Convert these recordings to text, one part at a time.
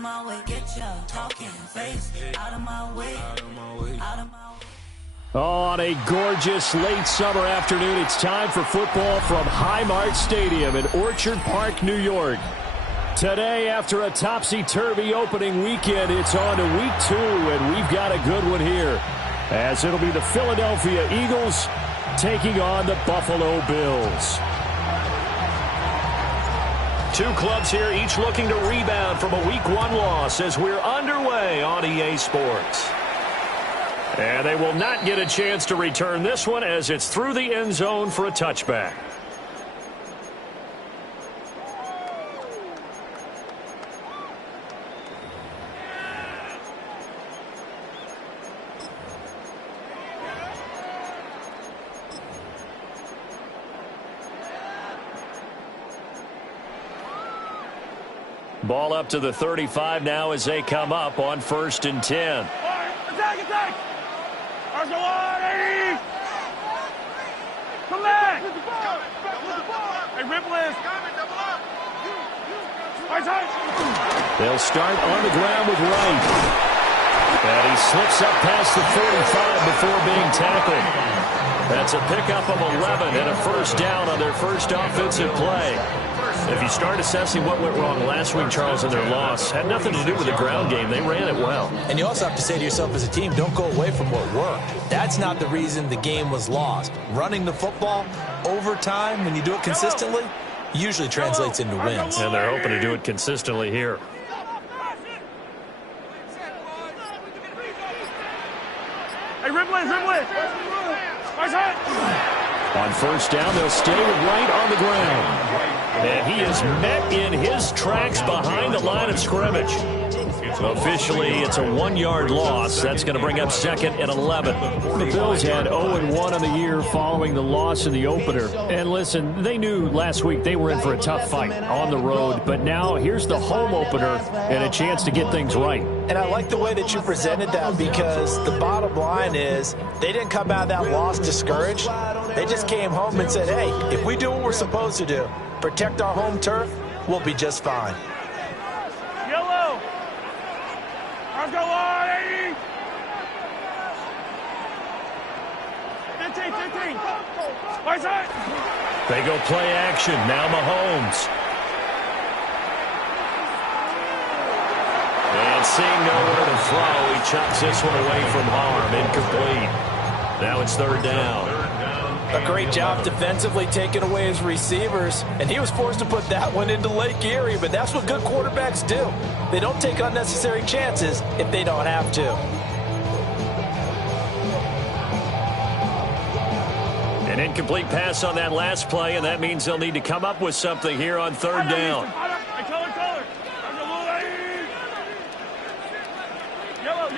of my way, get your talking face out of my way, out of my way. On a gorgeous late summer afternoon, it's time for football from Highmark Stadium in Orchard Park, New York. Today, after a topsy-turvy opening weekend, it's on to week 2, and we've got a good one here, as it'll be the Philadelphia Eagles taking on the Buffalo Bills. Two clubs here, each looking to rebound from a Week 1 loss as we're underway on EA Sports. And they will not get a chance to return this one as it's through the end zone for a touchback. Ball up to the 35 now as they come up on 1st and 10. Attack! Arsenal 80! Come back! Hey, Ripley! They'll start on the ground with Wright. And he slips up past the 45 before being tackled. That's a pickup of 11 and a first down on their first offensive play. If you start assessing what went wrong last week, Charles, in their loss, had nothing to do with the ground game. They ran it well. And you also have to say to yourself as a team, don't go away from what worked. That's not the reason the game was lost. Running the football over time, when you do it consistently, usually translates into wins. And they're hoping to do it consistently here. Hey, Ripley! On first down, they'll stay with Wright on the ground. And he is met in his tracks behind the line of scrimmage. Officially, it's a 1-yard loss. That's going to bring up 2nd and 11. The Bills had 0-1 on the year following the loss in the opener. And listen, they knew last week they were in for a tough fight on the road. But now here's the home opener and a chance to get things right. And I like the way that you presented that, because the bottom line is they didn't come out of that loss discouraged. They just came home and said, hey, if we do what we're supposed to do, protect our home turf, we'll be just fine. Yellow! Let's go, 80! 15! Right side! They go play action. Now Mahomes. And seeing nowhere to throw, he chucks this one away from harm. Incomplete. Now it's 3rd down. A great job defensively taking away his receivers, and he was forced to put that one into Lake Erie, but that's what good quarterbacks do. They don't take unnecessary chances if they don't have to. An incomplete pass on that last play, and that means they'll need to come up with something here on 3rd down. Yellow.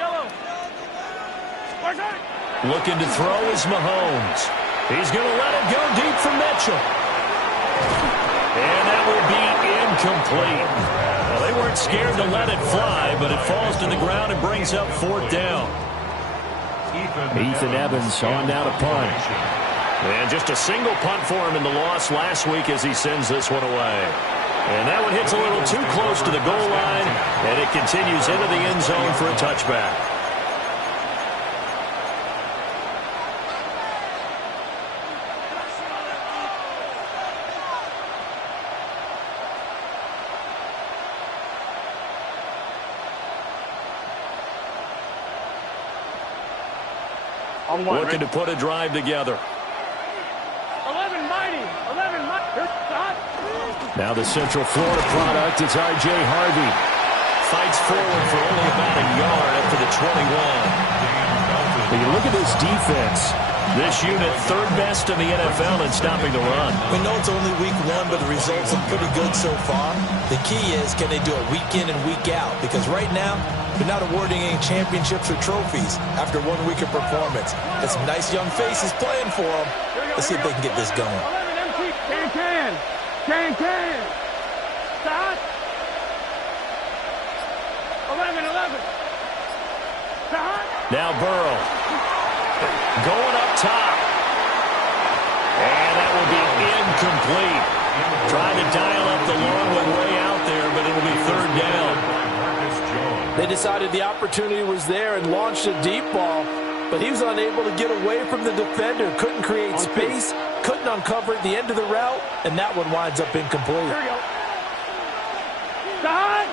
Looking to throw is Mahomes. He's going to let it go deep for Mitchell. And that will be incomplete. Well, they weren't scared to let it fly, but it falls to the ground and brings up 4th down. Ethan Evans on now to punt. And just a single punt for him in the loss last week as he sends this one away. And that one hits a little too close to the goal line, and it continues into the end zone for a touchback. Looking to put a drive together. 11 mighty. Now the Central Florida product is R.J. Harvey. Fights forward for only about a yard up to the 21. When you look at this defense, this unit 3rd best in the NFL in stopping the run. We know it's only week 1, but the results are pretty good so far. The key is, can they do it week in and week out? Because right now, they're not awarding any championships or trophies after 1 week of performance. Got some nice young faces playing for them. Let's see if they can get this going. Can. Stop. 11. Stop. Now Burrow. Going up top. And that will be incomplete. Trying to dial up the long one way out there, but it'll be 3rd down. They decided the opportunity was there and launched a deep ball, but he was unable to get away from the defender, couldn't create space, couldn't uncover at the end of the route, and that one winds up incomplete. Here we go. Stop!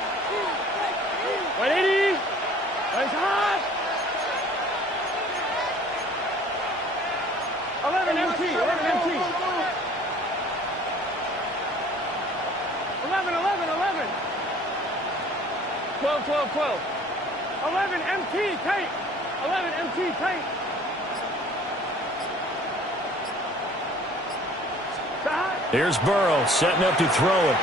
180. Nice hot. 11 MT. 11 MT. 11, 11, 11. 12, 12, 12. 11 MT tight. 11 MT tight. Stop. Here's Burrow setting up to throw it.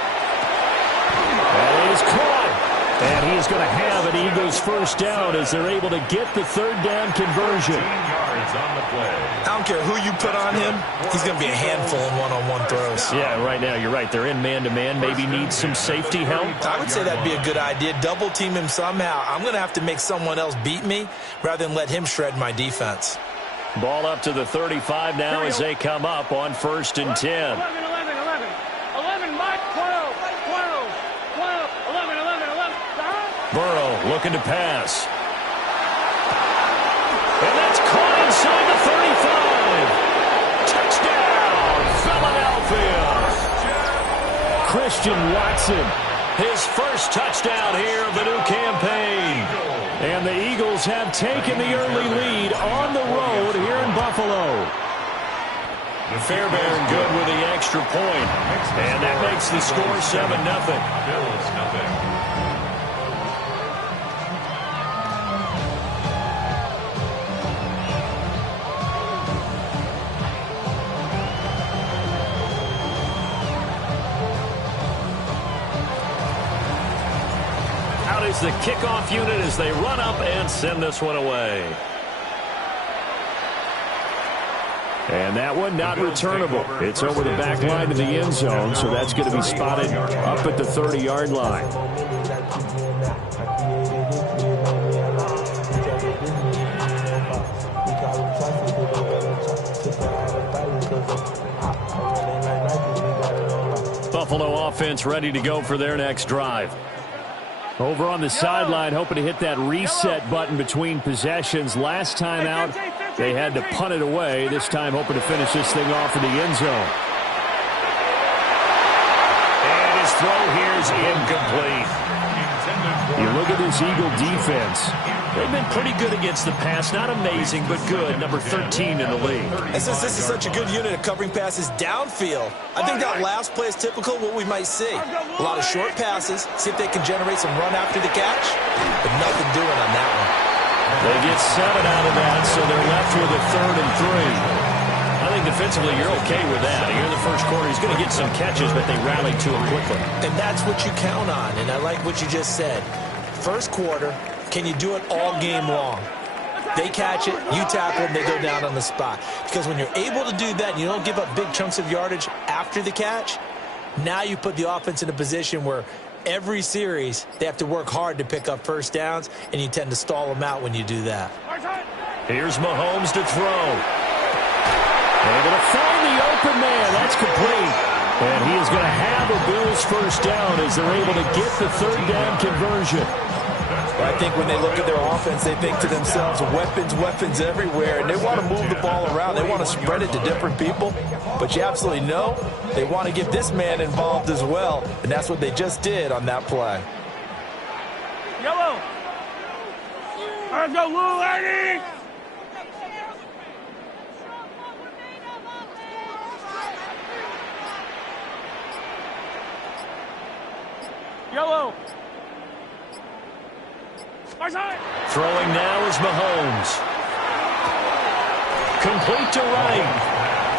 And it is caught. And he's going to have an Eagles first down as they're able to get the third down conversion. I don't care who you put on him. He's going to be a handful in one-on-one throws. Yeah, right now, you're right. They're in man-to-man. Maybe need some safety help. I would say that'd be a good idea. Double team him somehow. I'm going to have to make someone else beat me rather than let him shred my defense. Ball up to the 35 now as they come up on 1st and 10. 11, 11, 11. 11, Mike. 12, 12, 12. 11, 11, 11. Stop. Burrow looking to pass. And that's caught inside the 35. Touchdown, Philadelphia. Christian Watson, his first touchdown here of the new campaign. And the Eagles have taken the early lead on the road here in Buffalo. Fairbairn good with the extra point. And that makes the score 7-0. Is the kickoff unit as they run up and send this one away. And that one not returnable. It's over the back line to the end zone, so that's going to be spotted up at the 30-yard line. Buffalo offense ready to go for their next drive. Over on the sideline, hoping to hit that reset button between possessions. Last time out, they had to punt it away. This time, hoping to finish this thing off in the end zone. And his throw here is incomplete. You look at this Eagle defense. They've been pretty good against the pass. Not amazing, but good. Number 13 in the league. And since this is such a good unit of covering passes downfield, I think that last play is typical of what we might see. A lot of short passes, see if they can generate some run after the catch, but nothing doing on that one. They get 7 out of that, so they're left with a 3rd and 3. I think defensively you're okay with that. Here in the first quarter, he's going to get some catches, but they rallied to him quickly. And that's what you count on, and I like what you just said. First quarter, can you do it all game long? They catch it, you tackle them, they go down on the spot. Because when you're able to do that and you don't give up big chunks of yardage after the catch, now you put the offense in a position where every series they have to work hard to pick up first downs, and you tend to stall them out when you do that. Here's Mahomes to throw. Able to find the open man. That's complete. And he is going to have a Bills first down as they're able to get the third down conversion. I think when they look at their offense, they think to themselves, weapons, weapons everywhere, and they want to move the ball around. They want to spread it to different people, but you absolutely know they want to get this man involved as well, and that's what they just did on that play. Yellow. Let's go, Lou, lady. Yellow. Throwing now is Mahomes. Complete to Wright.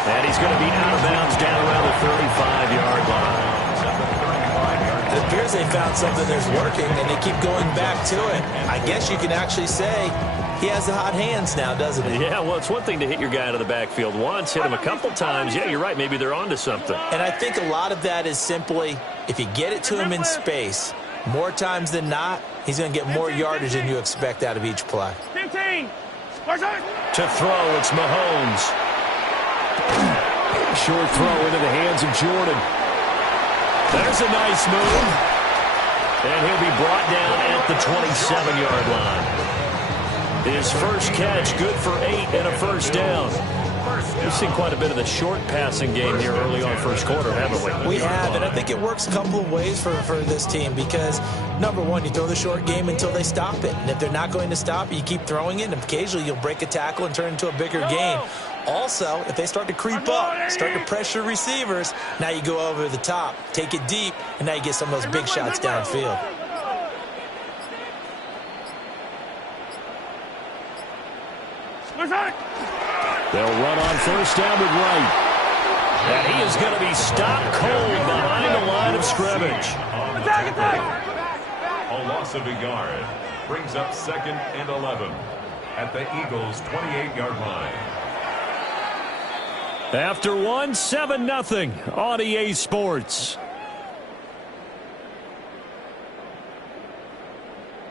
And he's going to be out of bounds down around the 35-yard line. It appears they found something that's working, and they keep going back to it. I guess you can actually say he has the hot hands now, doesn't he? Yeah, well, it's one thing to hit your guy out of the backfield once, hit him a couple times. Yeah, you're right. Maybe they're onto something. And I think a lot of that is simply if you get it to him in space, more times than not, he's going to get more yardage than you expect out of each play. 15. To throw, it's Mahomes. Short throw into the hands of Jordan. There's a nice move. And he'll be brought down at the 27-yard line. His first catch, good for 8 and a first down. We've seen quite a bit of the short passing game here early on first quarter, haven't we? We have, and I think it works a couple of ways for this team because, number one, you throw the short game until they stop it. And if they're not going to stop it, you keep throwing it, and occasionally you'll break a tackle and turn it into a bigger gain. Also, if they start to creep up, start to pressure receivers, now you go over the top, take it deep, and now you get some of those big shots downfield. They'll run on first down with Wright. And he is going to be stopped cold behind the line of scrimmage. A loss of a yard brings up 2nd and 11 at the Eagles' 28-yard line. After 7-0 on EA Sports.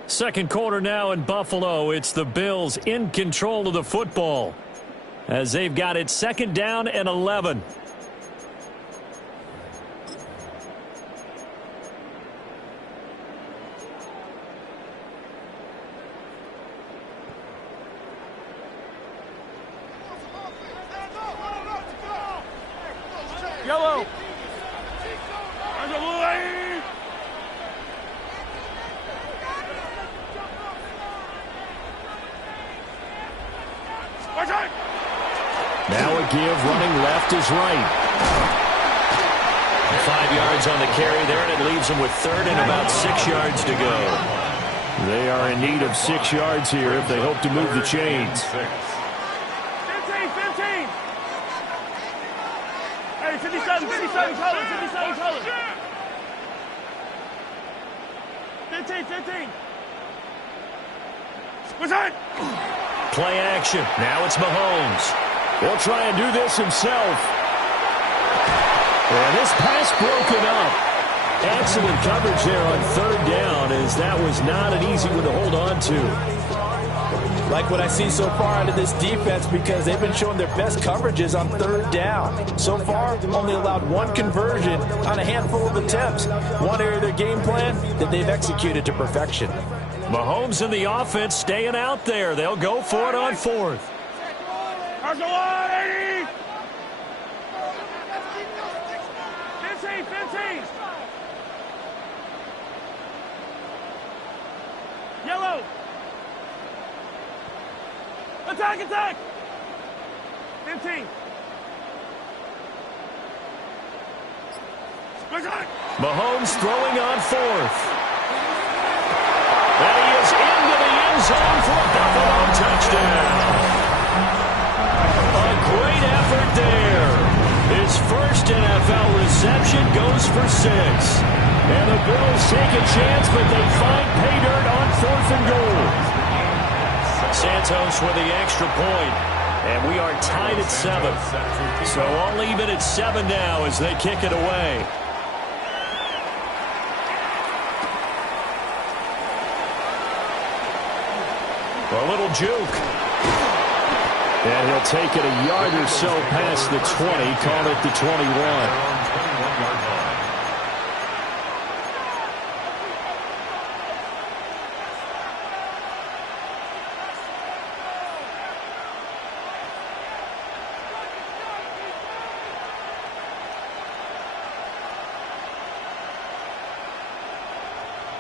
Second quarter now in Buffalo. It's the Bills in control of the football as they've got it 2nd down and 11. Yellow. Now a give, running left is right. 5 yards on the carry there, and it leaves them with 3rd and about 6 yards to go. They are in need of 6 yards here if they hope to move the chains. 15. Hey, 57 color, 57 color. 15. What's that? Play action. Now it's Mahomes. He'll try and do this himself. And this pass broken up. Excellent coverage there on 3rd down, as that was not an easy one to hold on to. Like what I see so far out of this defense because they've been showing their best coverages on 3rd down. So far, only allowed 1 conversion on a handful of attempts. One area of their game plan that they've executed to perfection. Mahomes and the offense staying out there. They'll go for it on 4th. 15. Yellow. Attack. 15. Mahomes throwing on 4th. And he is into the end zone for a Buffalo touchdown. A great effort there. His first NFL reception goes for 6. And the Bills take a chance, but they find pay dirt on 4th and goal. Santos with the extra point. And we are tied at 7. So all even at 7 now as they kick it away. A little juke. And he'll take it a yard or so past the 20, call it the 21.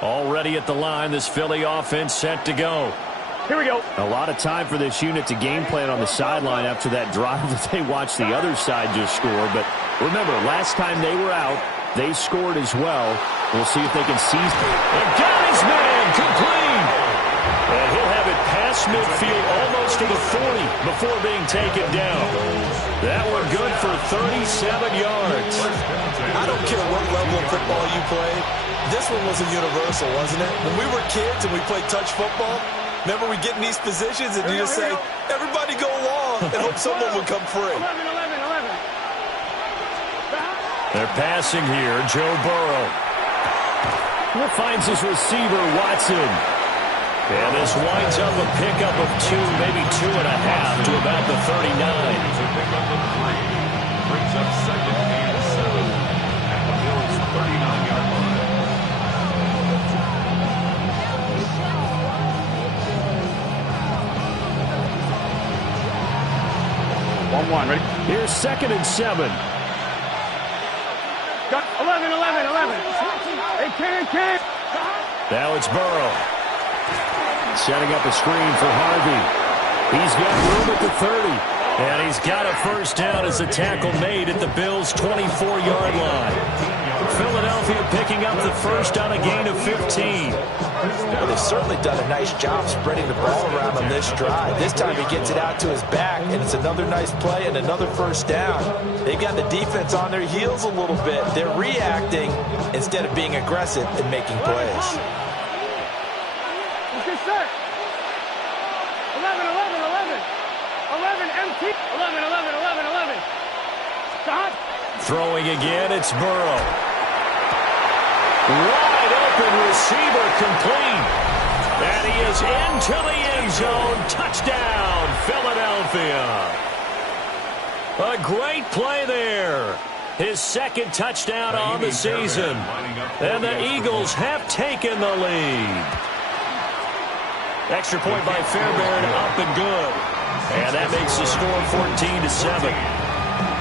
Already at the line, this Philly offense set to go. Here we go. A lot of time for this unit to game plan on the sideline after that drive that they watched the other side just score. But remember, last time they were out, they scored as well. We'll see if they can seize it. And got his man complete. And he'll have it past midfield almost to the 40 before being taken down. That one good for 37 yards. I don't care what level of football you played. This one was a universal, wasn't it? When we were kids and we played touch football, remember we get in these positions and you just say, everybody go along and hope someone would come free. 11. They're passing here. Joe Burrow. He finds his receiver, Watson. And this winds up a pickup of 2, maybe 2.5 to about the 39. Brings up 2nd and 7 at the Bills' 39-yard line. 1-1. Ready? Here's 2nd and 7. Got 11. Hey, can. Now it's Burrow. Setting up a screen for Harvey. He's got room at the 30. And he's got a first down as the tackle made at the Bills' 24-yard line. Philadelphia picking up the first on a gain of 15. Well, they've certainly done a nice job spreading the ball around on this drive. This time he gets it out to his back, and it's another nice play and another first down. They've got the defense on their heels a little bit. They're reacting instead of being aggressive and making plays. Let's get set. 11, empty. 11. Stop. Throwing again, it's Burrow. Wide open receiver complete. And he is into the end zone. Touchdown, Philadelphia. A great play there. His 2nd touchdown on the season. And the Eagles have taken the lead. Extra point by Fairbairn, up and good. And that makes the score 14-7.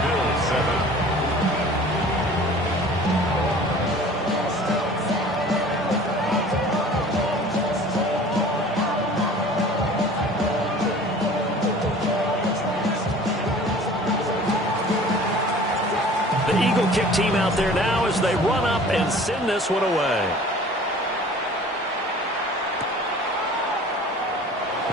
Bills 7. The Eagle kick team out there now as they run up and send this one away.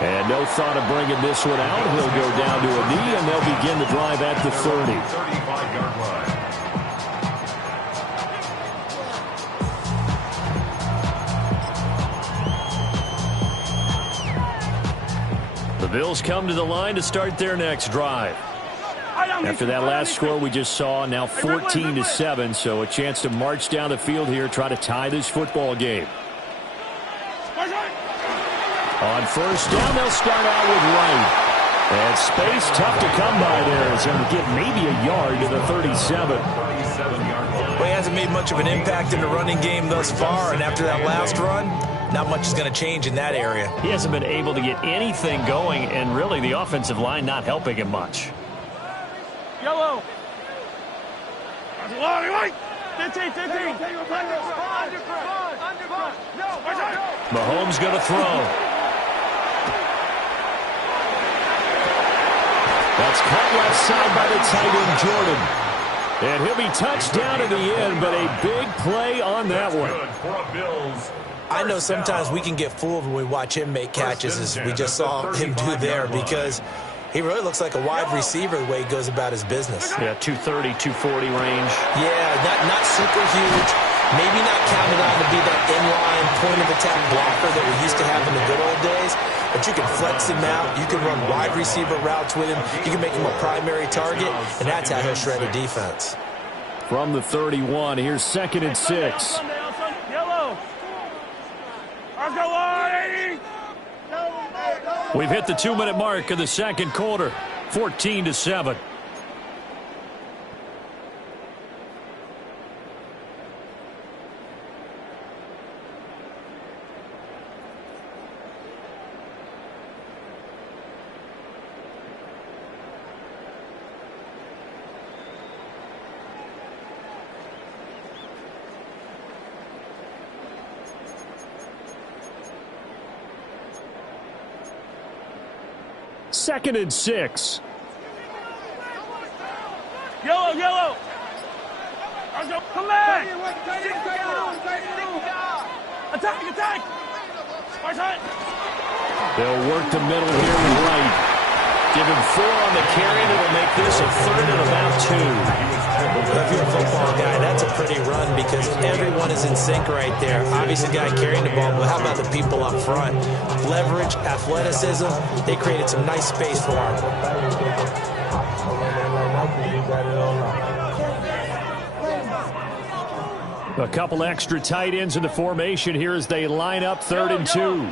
And no thought of bringing this one out. He'll go down to a knee, and they'll begin the drive at the 30. 35-yard line. The Bills come to the line to start their next drive. After that last score we just saw, now 14-7, so a chance to march down the field here, try to tie this football game. On first down, they'll start out with Wright. And space tough to come by there as they'll get maybe a yard to the 37. Well, he hasn't made much of an impact in the running game thus far, and after that last run, not much is going to change in that area. He hasn't been able to get anything going, and really the offensive line not helping him much. Yellow. White. 15. Mahomes going to throw. That's cut left side by the tight end, Jordan. And he'll be touched down at the end, but a big play on that one. I know sometimes we can get fooled when we watch him make catches, as we just saw him do there, because he really looks like a wide receiver the way he goes about his business. Yeah, 230, 240 range. Yeah, not super huge. Maybe not counted on to be that inline point-of-attack blocker that we used to have in the good old days. But you can flex him out. You can run wide receiver routes with him. You can make him a primary target, and that's how he'll shred a defense. From the 31, here's 2nd and 6. Yellow. Let's go, White. We've hit the 2-minute mark of the second quarter, 14-7. Second and 6. Yellow. Come back. Attack. They'll work the middle here with Wright. Give him 4 on the carry, and it'll make this a 3rd and about 2. If you're a football guy, that's a pretty run because everyone is in sync right there. Obviously, the guy carrying the ball, but how about the people up front? Leverage, athleticism, they created some nice space for him. A couple extra tight ends in the formation here as they line up 3rd and 2.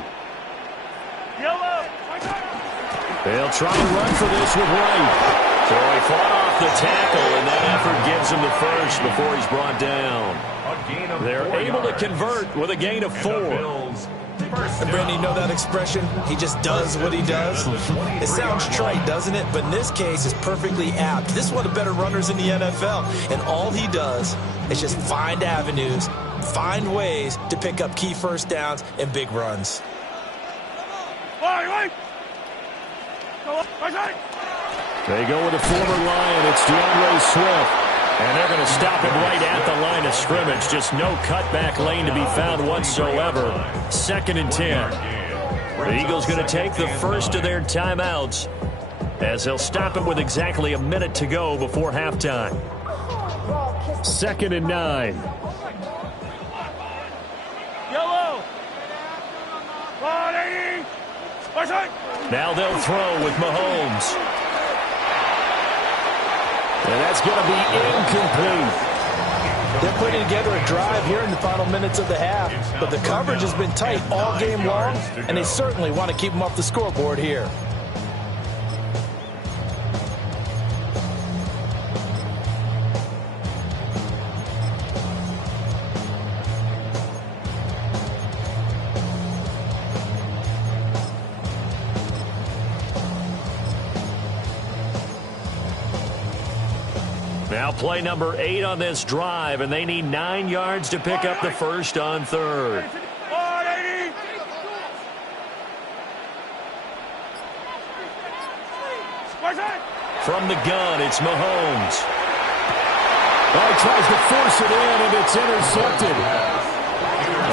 They'll try to run for this with Wright. So he fought off the tackle, and that effort gives him the first before he's brought down. They're able to convert with a gain of 4. And Brandon, you know that expression? He just does what he does. It sounds trite, doesn't it? But in this case, it's perfectly apt. This is one of the better runners in the NFL. And all he does is just find avenues, find ways to pick up key first downs and big runs. They go with a former Lion. It's DeAndre Swift. And they're going to stop him right at the line of scrimmage. Just no cutback lane to be found whatsoever. 2nd and 10. The Eagles going to take the first of their timeouts as they'll stop it with exactly a minute to go before halftime. 2nd and 9. Yellow. Now they'll throw with Mahomes. And that's going to be incomplete. They're putting together a drive here in the final minutes of the half, but the coverage has been tight all game long, and they certainly want to keep them off the scoreboard here. Now play number 8 on this drive, and they need 9 yards to pick up the first on 3rd. From the gun, it's Mahomes. Oh, he tries to force it in, and it's intercepted.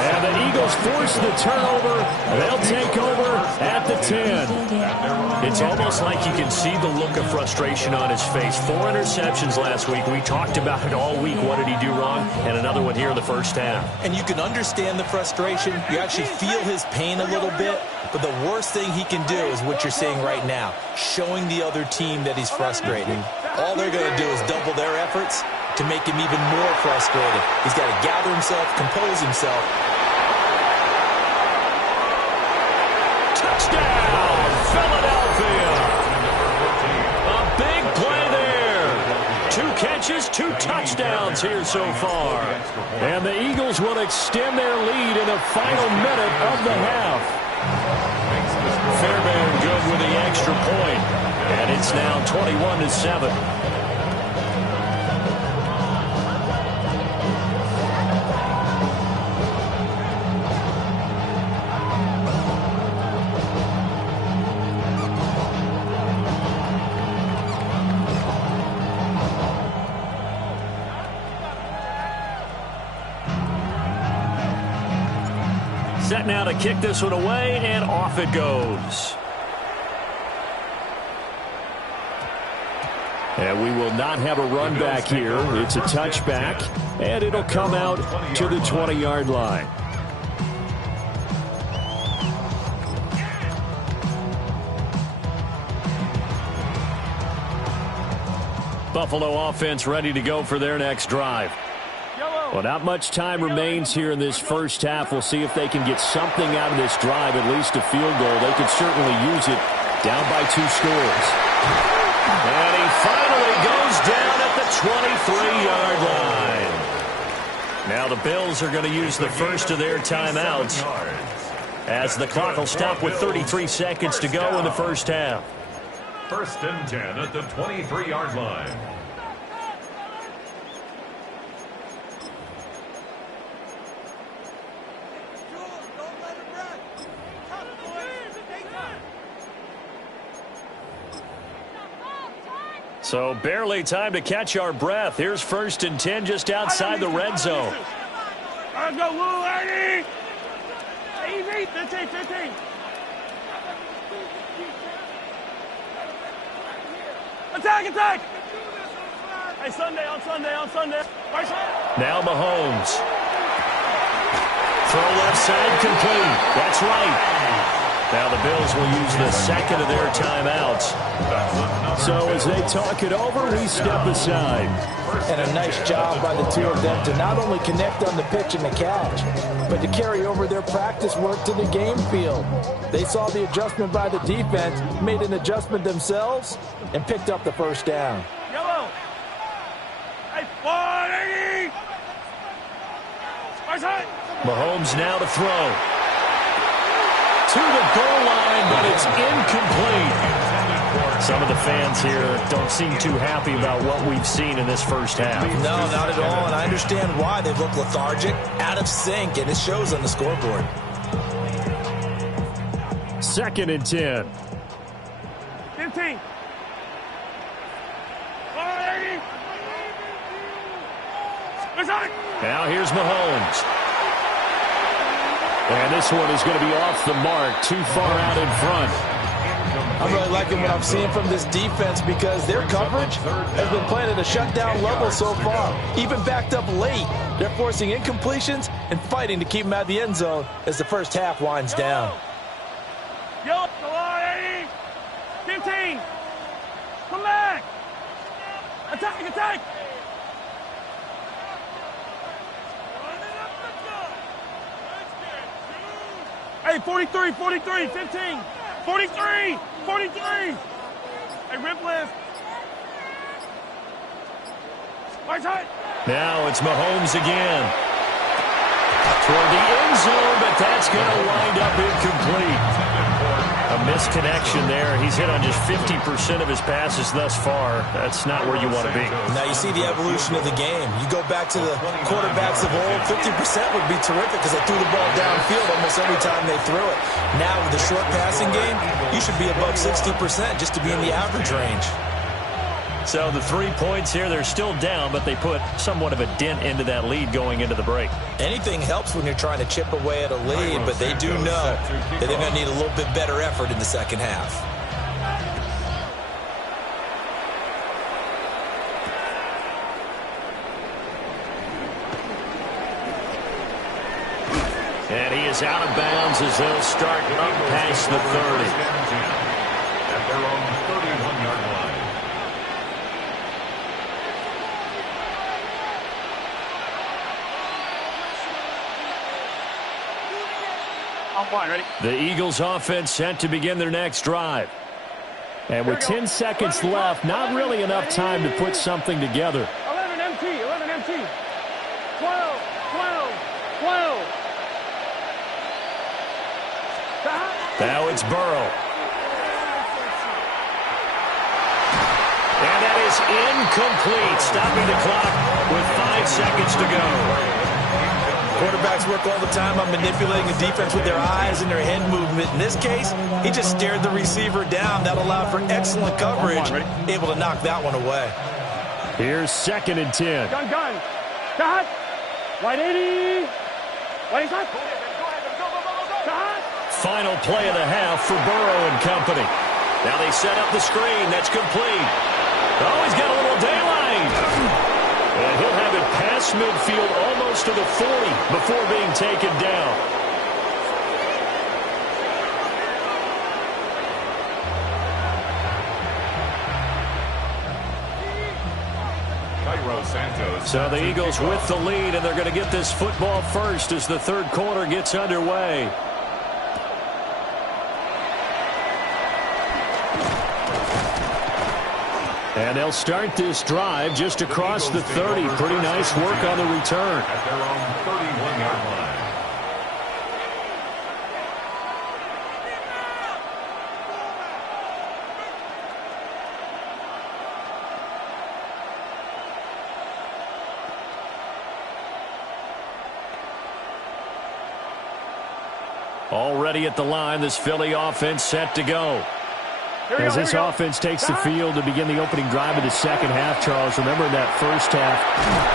And the Eagles force the turnover. They'll take over at the 10. It's almost like you can see the look of frustration on his face. 4 interceptions last week. We talked about it all week. What did he do wrong? And another one here in the first half. And you can understand the frustration. You actually feel his pain a little bit. But the worst thing he can do is what you're seeing right now, showing the other team that he's frustrated. All they're going to do is double their efforts to make him even more frustrated. He's got to gather himself, compose himself. Touchdown, Philadelphia! A big play there. 2 catches, 2 touchdowns here so far. And the Eagles will extend their lead in the final minute of the half. Fairbairn good with the extra point. And it's now 21-7. Set now to kick this one away, and off it goes. And we will not have a run back here. It's a touchback, and it'll come out to the 20-yard line. Buffalo offense ready to go for their next drive. Well, not much time remains here in this first half. We'll see if they can get something out of this drive, at least a field goal. They could certainly use it down by 2 scores. And he finally goes down at the 23-yard line. Now the Bills are going to use the first of their timeouts as the clock will stop with 33 seconds to go in the first half. 1st and 10 at the 23-yard line. So barely time to catch our breath. Here's 1st and 10 just outside the red zone. Let's go, Woo, Eddie! Easy, 15, 15. Attack, attack! Hey, Sunday, on Sunday, on Sunday. Now Mahomes. Throw left side complete. That's right. Now the Bills will use the second of their timeouts. So as they talk it over, we step aside. And a nice job by the 2 of them to not only connect on the pitch and the catch, but to carry over their practice work to the game field. They saw the adjustment by the defense, made an adjustment themselves, and picked up the first down. Yellow! Hey, 180! Mahomes now to throw. To the goal line, but it's incomplete. Some of the fans here don't seem too happy about what we've seen in this first half. No, not at all, and I understand why. They look lethargic, out of sync, and it shows on the scoreboard. 2nd and 10. 15. Now here's Mahomes. And this one is going to be off the mark, too far out in front. I'm really liking what I'm seeing from this defense because their coverage has been playing at a shutdown level so far. Even backed up late, they're forcing incompletions and fighting to keep them out of the end zone as the first half winds down. Yo, go on, 80. 15. Come back. Attack, attack. Hey, 43, 43, 15. 43, 43. Hey, rip lift. Right side. Now it's Mahomes again. Toward the end zone, but that's going to wind up incomplete. A misconnection there. He's hit on just 50% of his passes thus far. That's not where you want to be. Now you see the evolution of the game. You go back to the quarterbacks of old, 50% would be terrific because they threw the ball downfield almost every time they threw it. Now with the short passing game, you should be above 60% just to be in the average range. So the 3 points here, they're still down, but they put somewhat of a dent into that lead going into the break. Anything helps when you're trying to chip away at a lead, but they do know that they're going to need a little bit better effort in the second half. And he is out of bounds as they'll start up past the 30. At their own 31-yard line. I'm fine, ready? The Eagles offense set to begin their next drive. And with 10 seconds left, not really enough time to put something together. 11 MT, 11 MT. 12, 12, 12. Now it's Burrow. And that is incomplete, stopping the clock with 5 seconds to go. Quarterbacks work all the time on manipulating the defense with their eyes and their head movement. In this case, he just stared the receiver down. That allowed for excellent coverage, able to knock that one away. Here's 2nd and 10. Gun, gun. Got. White 80. White side. Got. Final play of the half for Burrow and company. Now they set up the screen. That's complete. Oh, he's got a little daylight. And he'll have it past midfield almost to the 40 before being taken down. So the Eagles with the lead, and they're going to get this football first as the third quarter gets underway. And they'll start this drive just across the 30. Pretty nice work on the return. At their own 31-yard line. Already at the line, this Philly offense set to go. As this offense takes the field to begin the opening drive of the second half, Charles, remember in that first half,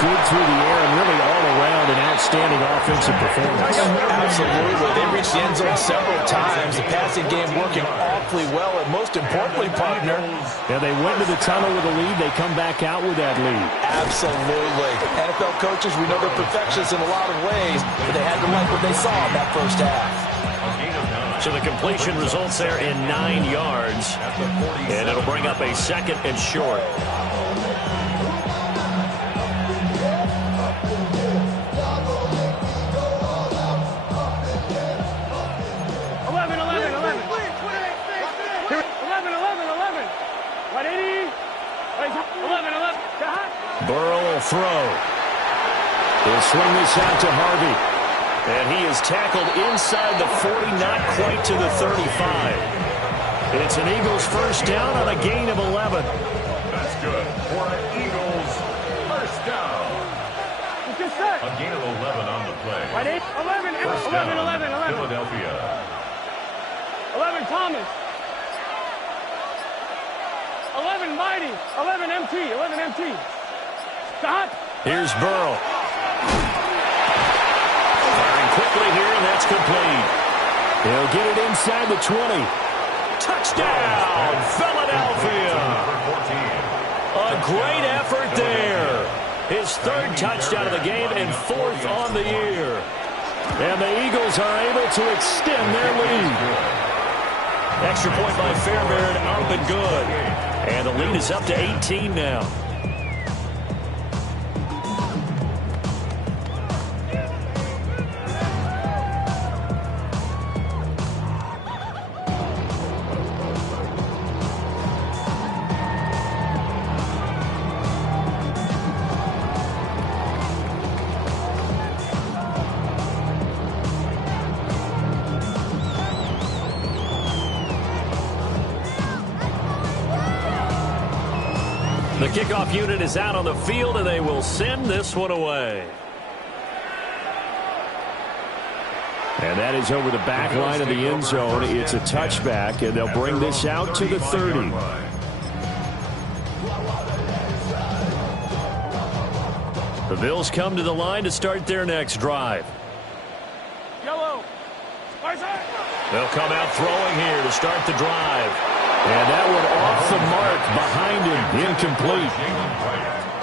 good through the air and really all around an outstanding offensive performance. Absolutely. They reached the end zone several times. The passing game working awfully well, and most importantly, partner. Yeah, they went to the tunnel with a lead. They come back out with that lead. Absolutely. NFL coaches, we know they're perfectionists in a lot of ways, but they had to like what they saw in that first half. So the completion results there in 9 yards, and it'll bring up a 2nd and short. Burrow will throw. He'll swing this out to Harvey. And he is tackled inside the 40, not quite to the 35. It's an Eagles first down on a gain of 11. That's good for an Eagles first down. A gain of 11 on the play. 11, First 11, down, 11, 11. Philadelphia. 11, Thomas. 11, Mighty. 11, MT. 11, MT. Stop. Here's Burrow. Firing quickly here, and that's complete. He'll get it inside the 20. Touchdown, Philadelphia. A great effort there. His third touchdown of the game and fourth on the year. And the Eagles are able to extend their lead. Extra point by Fairbairn, up and good. And the lead is up to 18 now. The kickoff unit is out on the field, and they will send this one away. And that is over the back line of the end zone. It's a touchback, and they'll bring this out to the 30. The Bills come to the line to start their next drive. Yellow. They'll come out throwing here to start the drive. And that one off the mark behind him, incomplete.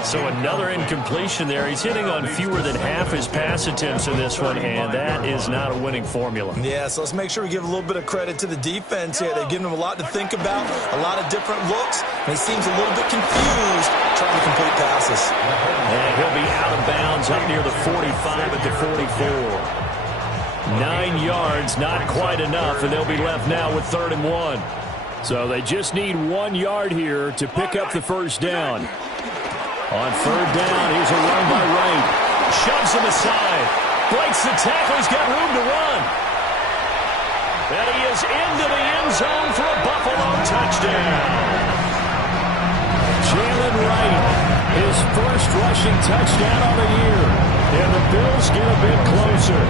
So another incompletion there. He's hitting on fewer than half his pass attempts in this one, and that is not a winning formula. Yeah, so let's make sure we give a little bit of credit to the defense here. They've given him a lot to think about, a lot of different looks, and he seems a little bit confused trying to complete passes. And he'll be out of bounds up near the 45 at the 44. 9 yards, not quite enough, and they'll be left now with 3rd and 1. So they just need 1 yard here to pick up the first down. On 3rd down, here's a run by Wright. Shoves him aside. Breaks the tackle. He's got room to run. And he is into the end zone for a Buffalo touchdown. Jalen Wright, his first rushing touchdown of the year. And the Bills get a bit closer.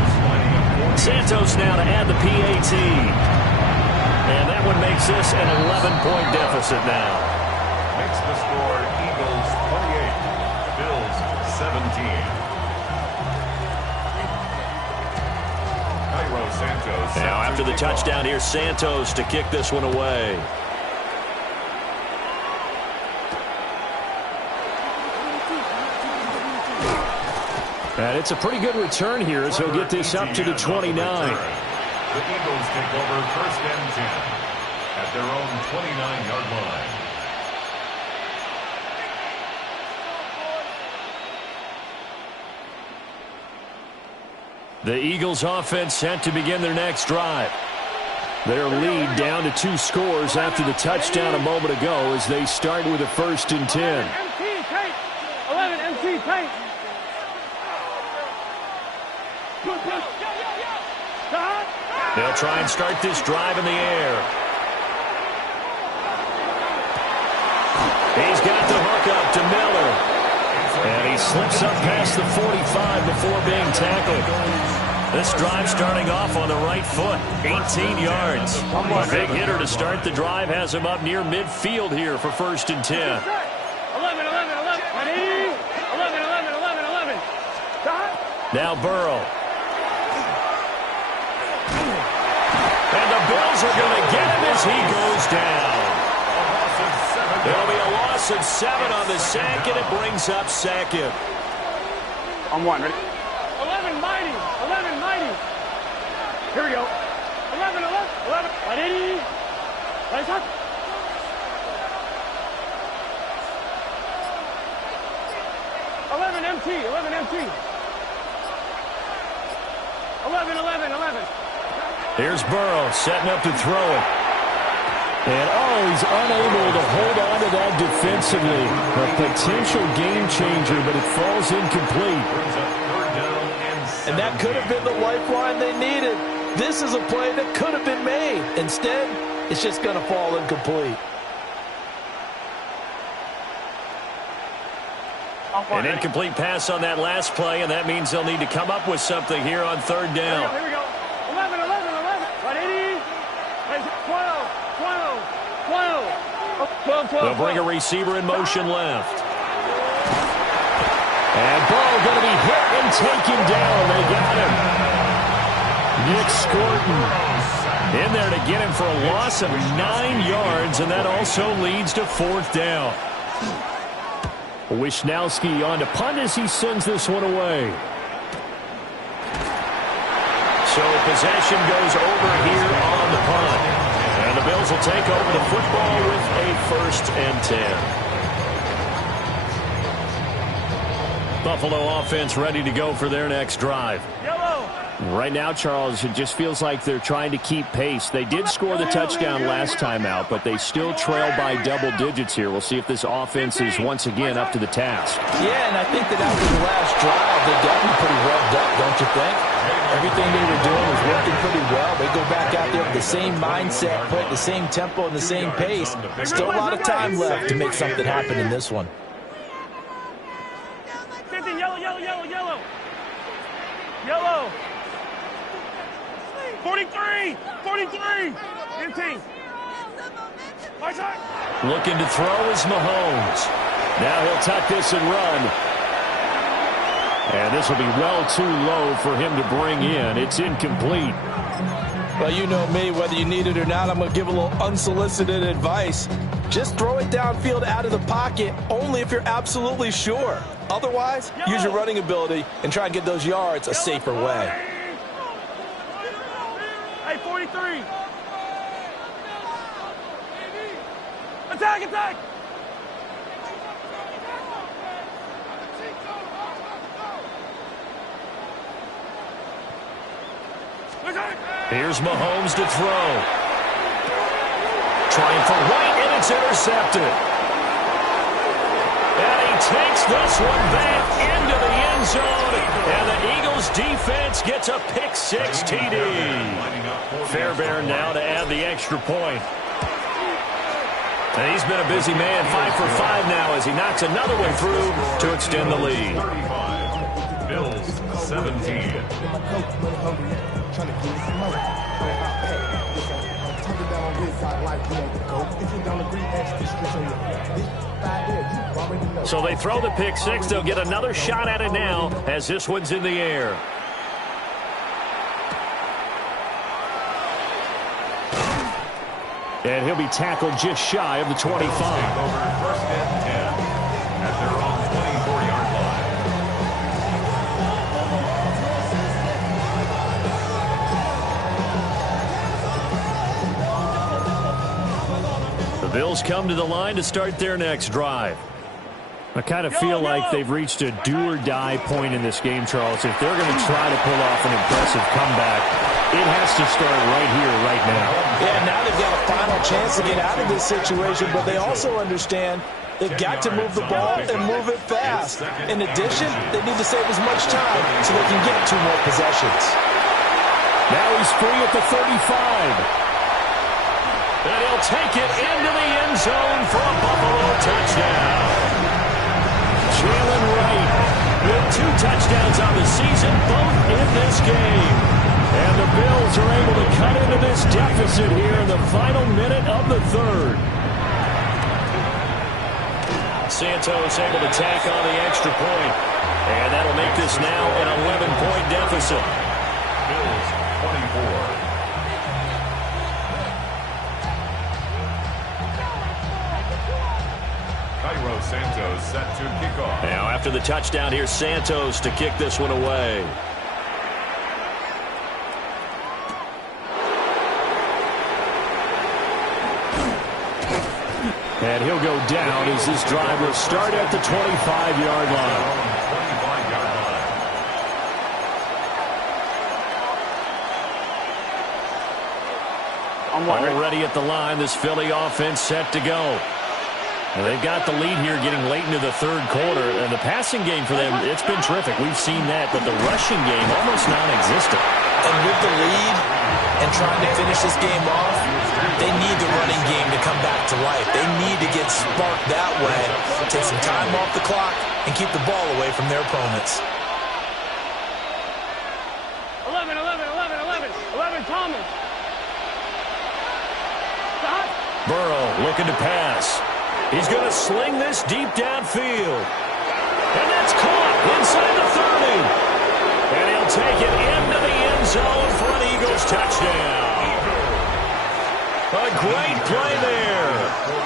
Santos now to add the PAT. And that one makes this an 11-point deficit now. Makes the score Eagles 28, Bills 17. Cairo Santos. Now after the touchdown, here's Santos to kick this one away. And it's a pretty good return here as he'll get this up to the 29. The Eagles take over 1st and 10 at their own 29-yard line. The Eagles offense set to begin their next drive. Their lead down to 2 scores after the touchdown a moment ago as they start with a 1st and 10. 11, MT, paint. They'll try and start this drive in the air. He's got the hook up to Miller. And he slips up past the 45 before being tackled. This drive starting off on the right foot. 18 yards. A big hitter to start the drive has him up near midfield here for 1st and 10. 11, 11, 11. 11, 11, 11, 11. Now Burrow. And the Bills are going to get him as he goes down. There'll be a loss of 7 on the sack, and it brings up 2nd. On 1, ready? 11, Mighty. 11, Mighty. Here we go. 11, 11, 11. Ready? Nice up. 11, MT. 11, MT. 11, 11, 11. Here's Burrow setting up to throw it. And, he's unable to hold on to that defensively. A potential game changer, but it falls incomplete. Brings up 3rd And that could have been the lifeline they needed. This is a play that could have been made. Instead, it's just going to fall incomplete. An incomplete pass on that last play, and that means they'll need to come up with something here on third down. Here we go. 11. Right, 80. 12. They'll bring a receiver in motion left. And ball going to be hit and taken down. They got him. Nick Scorton in there to get him for a loss of 9 yards, and that also leads to fourth down. Wishnowski on to punt as he sends this one away. So possession goes over here on the punt. And the Bills will take over the football with a 1st and 10. Buffalo offense ready to go for their next drive. Right now, Charles, it just feels like they're trying to keep pace. They did score the touchdown last time out, but they still trail by double digits here. We'll see if this offense is once again up to the task. Yeah, and I think that after the last drive, they got me pretty revved up, don't you think? Everything they were doing was working pretty well. They go back out there with the same mindset, put the same tempo and the same pace. Still a lot of time left to make something happen in this one. 50, yellow. 43. 15. Looking to throw is Mahomes. Now he'll tuck this and run. And this will be well too low for him to bring in. It's incomplete. Well, you know me, whether you need it or not, I'm going to give a little unsolicited advice. Just throw it downfield out of the pocket, only if you're absolutely sure. Otherwise, use your running ability and try and get those yards a safer way. Hey, 43. Attack. Here's Mahomes to throw. Trying for White, and it's intercepted. And he takes this one back into the end zone. And the Eagles defense gets a pick-6 TD. Fairbairn now to add the extra point. And he's been a busy man, 5 for 5 now as he knocks another one through to extend the lead. 35. Bills 17. So they throw the pick-6. They'll get another shot at it now as this one's in the air. And he'll be tackled just shy of the 25. Over 1st and 10 at their own 24-yard line. The Bills come to the line to start their next drive. I kind of feel like they've reached a do-or-die point in this game, Charles. If they're going to try to pull off an impressive comeback, it has to start right here, right now. Yeah, now they've got a final chance to get out of this situation, but they also understand they've got to move the ball and move it fast. In addition, they need to save as much time so they can get 2 more possessions. Now he's free at the 35. And he'll take it into the end zone for a Buffalo touchdown. Jalen Wright with 2 touchdowns on the season, both in this game. And the Bills are able to cut into this deficit here in the final minute of the 3rd. Santos able to tack on the extra point. And that'll make this now an 11-point deficit. Bills 24. Santos set to kick off. Now after the touchdown, here's Santos to kick this one away. And he'll go down as this drive will start at the 25-yard line. Already at the line, this Philly offense set to go. And they've got the lead here getting late into the third quarter. And the passing game for them, it's been terrific. We've seen that, but the rushing game almost non-existent. And with the lead and trying to finish this game off, they need the running game to come back to life. They need to get sparked that way, take some time off the clock, and keep the ball away from their opponents. 11, 11, Thomas. Stop. Burrow looking to pass. He's going to sling this deep downfield. And that's caught inside the 30. And he'll take it into the end zone for an Eagles touchdown. A great play there.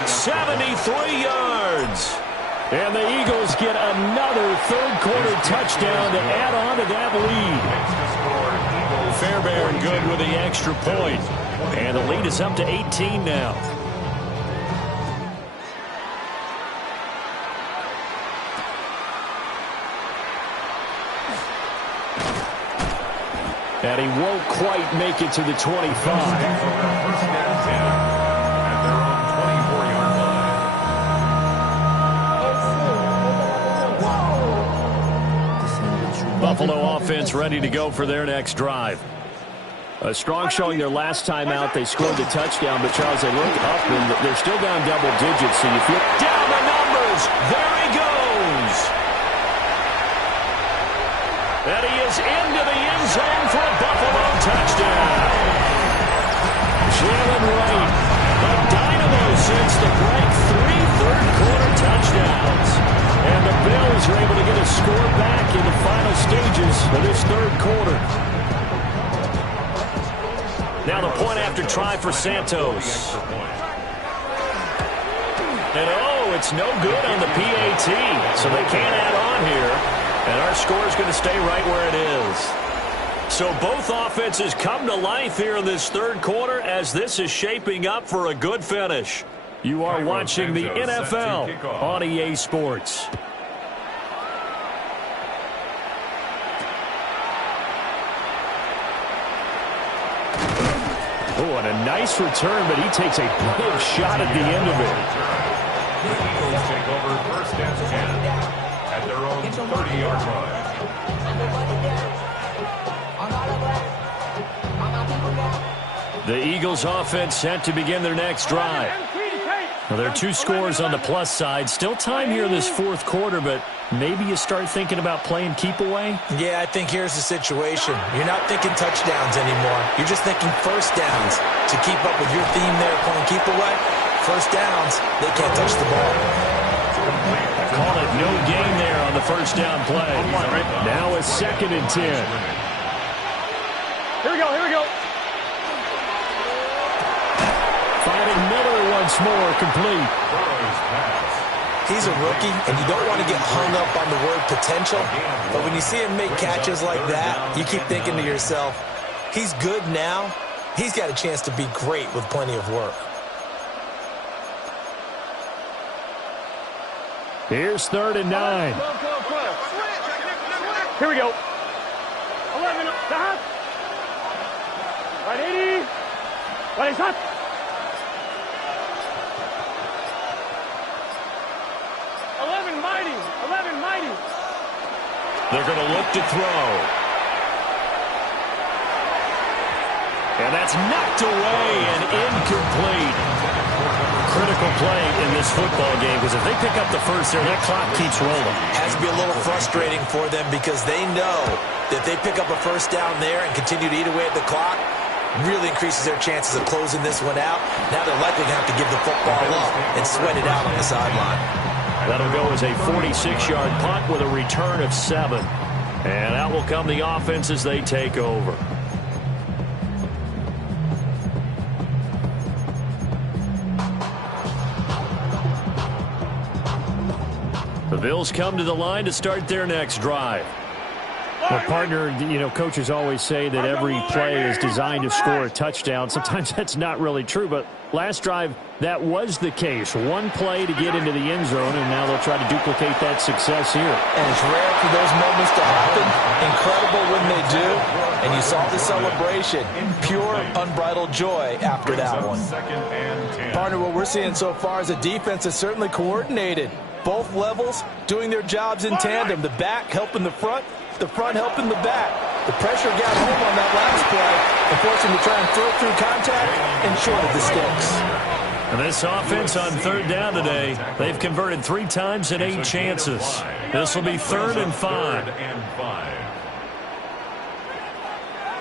73 yards. And the Eagles get another third-quarter touchdown to add on to that lead. Fairbairn good with the extra point. And the lead is up to 18 now. And he won't quite make it to the 25. First down 10 at their own 24-yard line. Buffalo offense ready to go for their next drive. A strong showing their last time out. They scored the touchdown, but Charles, they look up and they're still down double digits, so you feel down the numbers. There he goes. And he is into the end zone for a Buffalo touchdown. Jalen Wright, a dynamo since the break, 3 third-quarter touchdowns. And the Bills are able to get a score back in the final stages of this third quarter. Now the point after try for Santos. And it's no good on the PAT, so they can't add on here. And our score is going to stay right where it is. So both offenses come to life here in this third quarter as this is shaping up for a good finish. You are watching the NFL on EA Sports. Oh, and a nice return, but he takes a big shot at the end of it. The Eagles take over first and 10 at their own 30-yard line. The Eagles offense set to begin their next drive. Now, there are 2 scores on the plus side. Still time here in this fourth quarter, but maybe you start thinking about playing keep away? Yeah, I think here's the situation. You're not thinking touchdowns anymore. You're just thinking first downs. To keep up with your theme there, playing keep away, first downs, they can't touch the ball. Call it no gain there on the first down play. Now it's 2nd and 10. Here we go. Finding Miller once more, complete. He's a rookie, and you don't want to get hung up on the word potential, but when you see him make catches like that, you keep thinking to yourself, he's good now. He's got a chance to be great with plenty of work. Here's 3rd and 9. Here we go. 11, stop. Right 80. Right, stop. 11 mighty. They're going to look to throw. And that's knocked away and incomplete. Critical play in this football game, because if they pick up the first there, that clock keeps rolling. Has to be a little frustrating for them because they know that they pick up a first down there and continue to eat away at the clock, really increases their chances of closing this one out. Now they're likely going to have to give the football up and sweat it out on the sideline. That'll go as a 46-yard punt with a return of 7. And out will come the offense as they take over. The Bills come to the line to start their next drive. Well, partner, coaches always say that every play is designed to score a touchdown. Sometimes that's not really true, but last drive, that was the case. One play to get into the end zone, and now they'll try to duplicate that success here. And it's rare for those moments to happen. Incredible when they do. And you saw the celebration. Pure, unbridled joy after that one. Partner, what we're seeing so far is the defense is certainly coordinated. Both levels doing their jobs in tandem. The back helping the front helping the back. The pressure got home on that last play and forced him to try and throw through contact and short of the sticks. And this offense on third down today, they've converted 3 times in 8 chances. This will be 3rd and 5.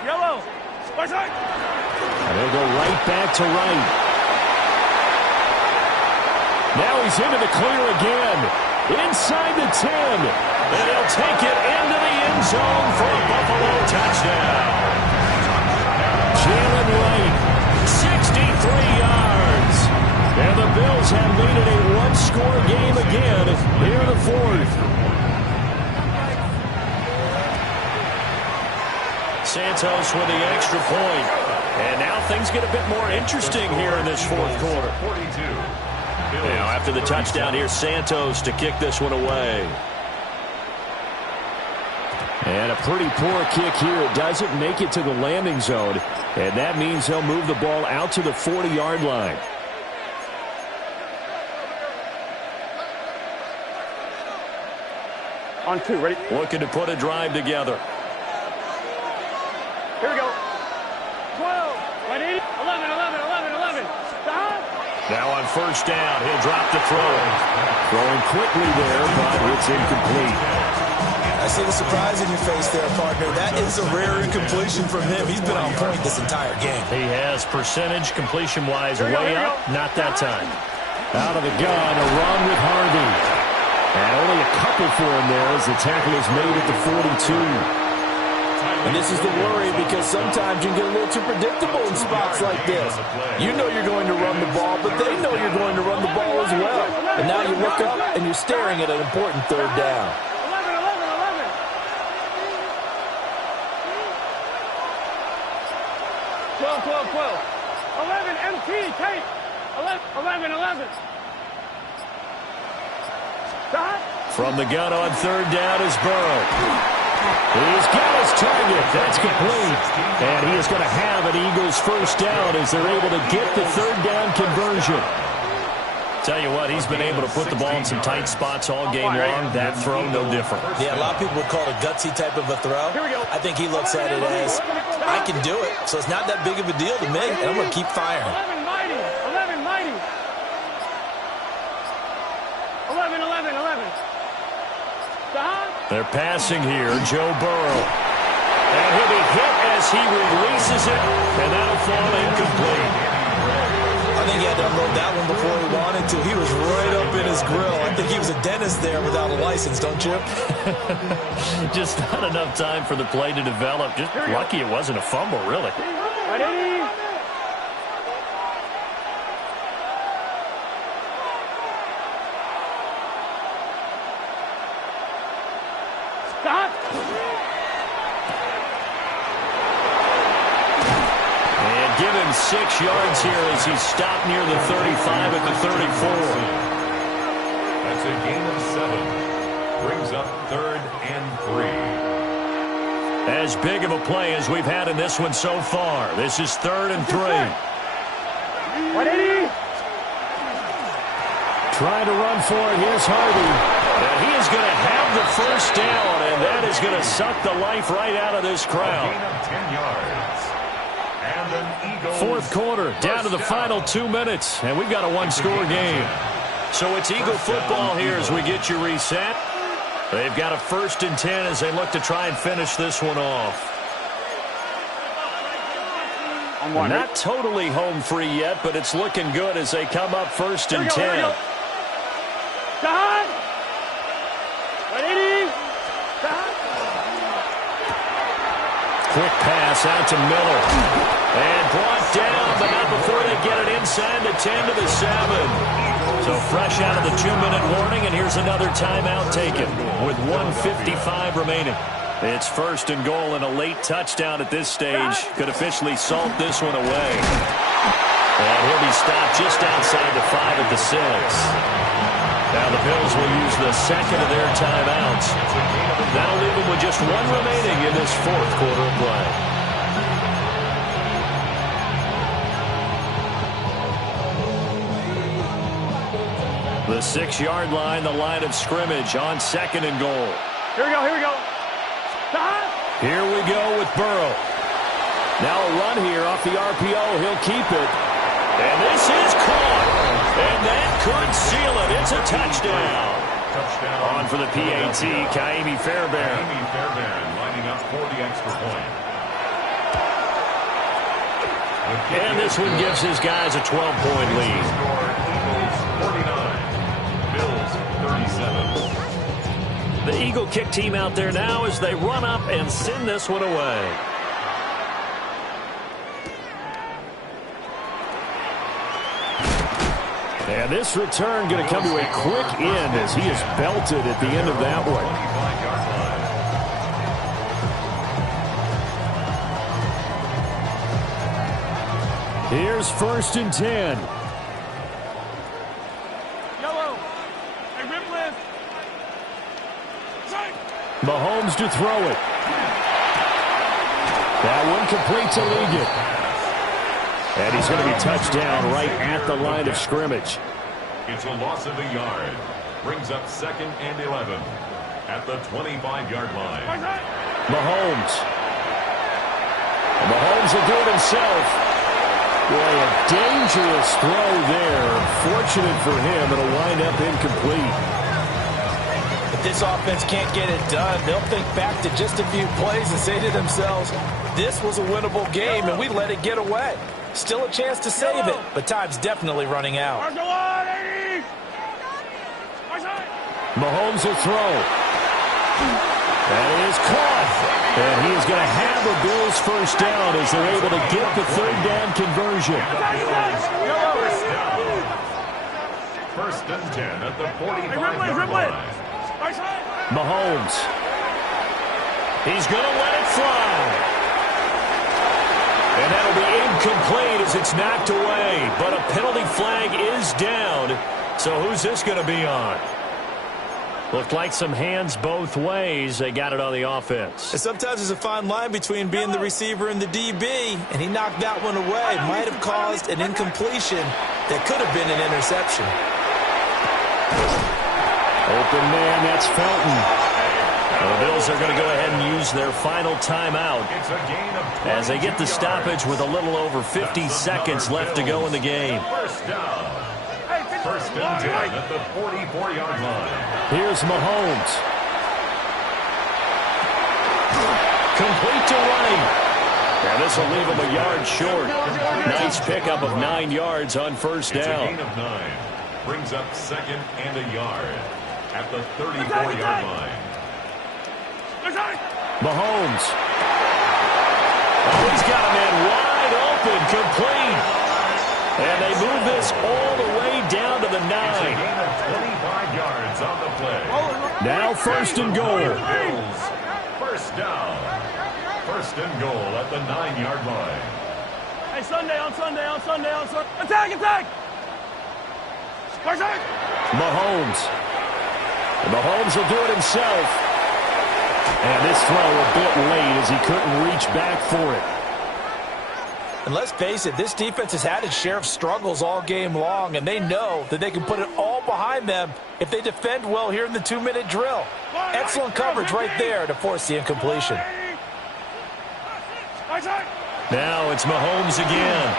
Yellow. And they'll go right back to right. Now he's into the clear again. Inside the 10. And he'll take it into the end zone for a Buffalo touchdown. Jalen Wright, 63 yards. And the Bills have made it a one-score game again here in the 4th. Santos with the extra point. And now things get a bit more interesting here in this 4th quarter. Now after the touchdown, here's Santos to kick this one away. And a pretty poor kick here. It doesn't make it to the landing zone. And that means he'll move the ball out to the 40-yard line. On 2, ready? Looking to put a drive together. Here we go. 12, 11, 11. Stop. Now on first down, he'll drop the throw. Throwing quickly there, but it's incomplete. I see the surprise in your face there, partner. That is a rare incompletion from him. He's been on point this entire game. He has percentage completion-wise way up. Not that time. Out of the gun, a run with Harvey. And only a couple for him there as the tackle is made at the 42. And this is the worry because sometimes you can get a little too predictable in spots like this. You know you're going to run the ball, but they know you're going to run the ball as well. And now you look up and you're staring at an important 3rd down. 12. 11, MT, tape. 11. Stop. From the gun on third down is Burrow. He's got his target. That's complete. And he is going to have an Eagles first down as they're able to get the 3rd down conversion. Tell you what, he's been able to put the ball in some tight spots all game long. That throw, no different. Yeah, a lot of people would call it a gutsy type of a throw. I think he looks at it as, I can do it. So it's not that big of a deal to me, and I'm going to keep firing. 11 mighty. 11. Stop. They're passing here, Joe Burrow. And he'll be hit as he releases it, and that'll fall incomplete. I think he had to unload that one before he wanted to. He was right up in his grill. I think he was a dentist there without a license, don't you? Just not enough time for the play to develop. Just lucky it wasn't a fumble, really. Ready? Stop. And give him 6 yards here as he stopped near the 35 at the 34. That's a gain of 7. Brings up 3rd and 3. As big of a play as we've had in this one so far. This is 3rd and 3. 180. Trying to run for it. Here's Harvey. And he is going to have the first down, and that is going to suck the life right out of this crowd. A gain of 10 yards. And an Eagles 4th quarter, down to the final 2 minutes, and we've got a one-score game. So it's Eagle football here as we get you reset. They've got a 1st and 10 as they look to try and finish this one off. Not totally home free yet, but it's looking good as they come up 1st and 10. Stop. 180. Stop. Quick pass out to Miller. And brought down, but not before they get it inside the 10 to the 7. So fresh out of the 2-minute warning, and here's another timeout taken with 1:55 remaining. It's 1st and goal, and a late touchdown at this stage could officially salt this one away. And he'll be stopped just outside the 5 at the 6. Now the Bills will use the second of their timeouts. That'll leave them with just one remaining in this fourth quarter of play. The 6-yard line, the line of scrimmage on second and goal. Here we go, here we go. Here we go with Burrow. Now a run here off the RPO. He'll keep it. And this is caught. And that could seal it. It's a touchdown. On for the PAT, Kaimi Fairbairn. Kaimi Fairbairn lining up for the extra point. And this one gives his guys a 12-point lead. Eagles 49, Bills 37. The Eagle kick team out there now as they run up and send this one away. And this return going to come to a quick end as he is belted at the end of that one. Here's 1st and 10. Yellow. Hey, rip lift. Mahomes to throw it. That one complete to Ligon. And he's going to be touched down right at the line of scrimmage. It's a loss of a yard. Brings up 2nd and 11 at the 25-yard line. Mahomes. And Mahomes will do it himself. Boy, a dangerous throw there. Fortunate for him, it'll wind up incomplete. If this offense can't get it done, they'll think back to just a few plays and say to themselves, this was a winnable game and we let it get away. Still a chance to save it, but time's definitely running out. Mahomes will throw. That is caught. And he is going to have a Bills first down as they're able to get the 3rd down conversion. First and 10 at the 45-yard line. Mahomes. He's going to let it fly. And that'll be incomplete as it's knocked away. But a penalty flag is down. So who's this going to be on? Looked like some hands both ways. They got it on the offense. And sometimes there's a fine line between being the receiver and the DB, and he knocked that one away. Might have caused an incompletion that could have been an interception. Open man, that's Felton. The Bills are going to go ahead and use their final timeout as they get the stoppage with a little over 50 seconds left to go in the game. First down. First and 10 at the 44-yard line. Here's Mahomes. Complete to Wright. And this will leave him a yard short. Nice pickup of 9 yards on first down. It's a gain of 9. Brings up 2nd and a yard at the 34-yard line. Mahomes. Oh, he's got a man wide open, complete. And they move this all the way down to the 9. It's a gain of 25 yards on the play. Now 1st and goal. Bills, first down. First and goal at the 9-yard line. Hey, Sunday, on Sunday. Attack! Mahomes. And Mahomes will do it himself. And this throw a bit late as he couldn't reach back for it. And let's face it, this defense has had its share of struggles all game long, and they know that they can put it all behind them if they defend well here in the 2-minute drill. Excellent coverage right there to force the incompletion. Now it's Mahomes again.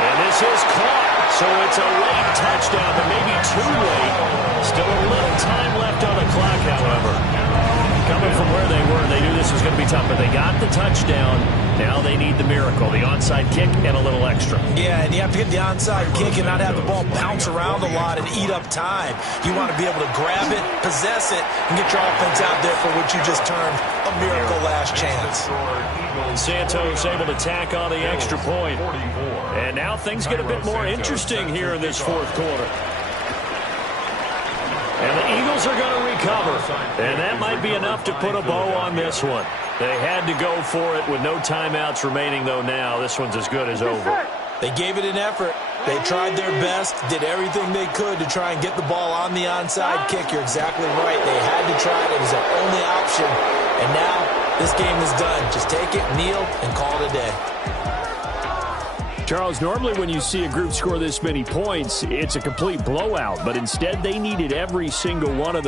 And this is caught, so it's a late touchdown, but maybe too late. Still a little time left on the clock, however. Coming from where they were, they knew this was going to be tough, but they got the touchdown. Now they need the miracle, the onside kick and a little extra. Yeah, and you have to get the onside kick and not have the ball bounce around a lot and eat up time. You want to be able to grab it, possess it, and get your offense out there for what you just termed a miracle last chance. Santos able to tack on the extra point. And now things get a bit more interesting here in this fourth quarter. And the Eagles are going to recover. And that might be enough to put a bow on this one. They had to go for it with no timeouts remaining, though now. This one's as good as over. They gave it an effort. They tried their best, did everything they could to try and get the ball on the onside kick. You're exactly right. They had to try it. It was their only option. And now this game is done. Just take it, kneel, and call it a day. Charles, normally when you see a group score this many points, it's a complete blowout. But instead, they needed every single one of them.